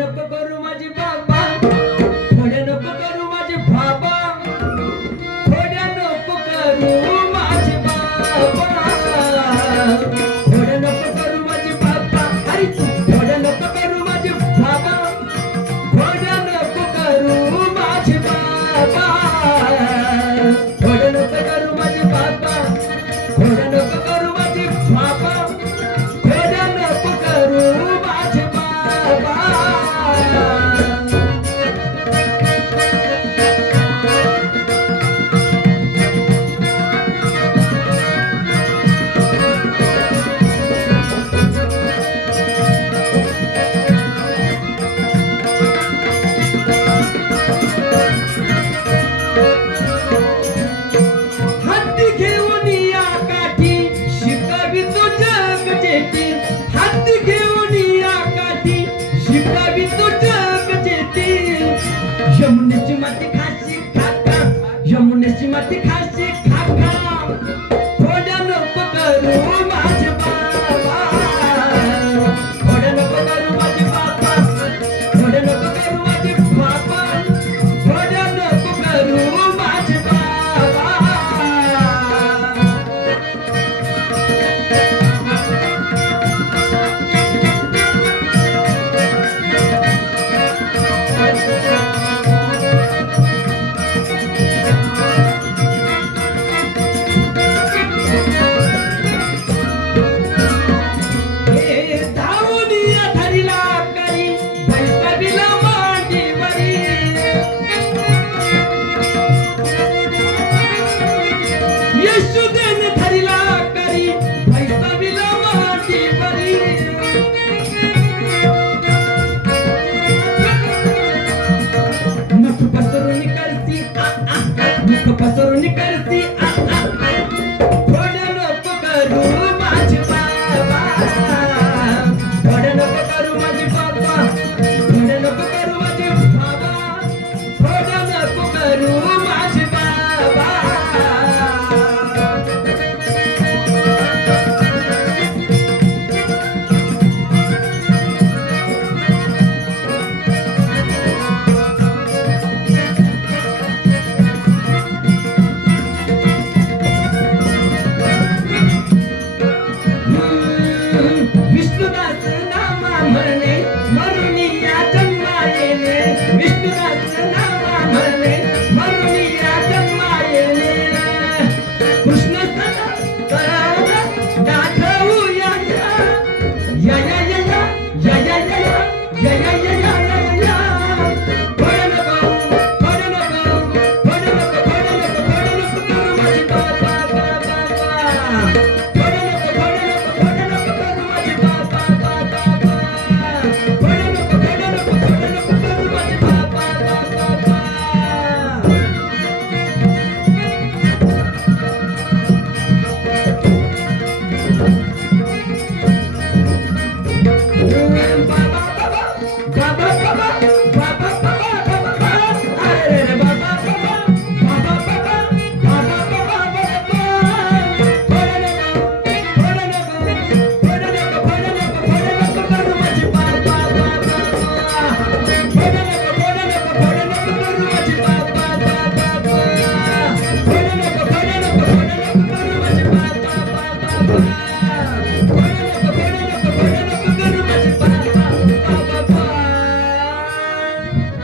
नको करू माझे बाबा. थोड्या नको करू माझे बाबा. थोड्या नको करू माझे बाबा. थोड्या नको करू माझे बाबा. थोड्या नको करू माझे बाबा. थोड्या नको करू माझे बाबा. थोड्या नको करू माझे बाबा. थोड्या नको Mr. Rattler, now I'm a man. Bernie.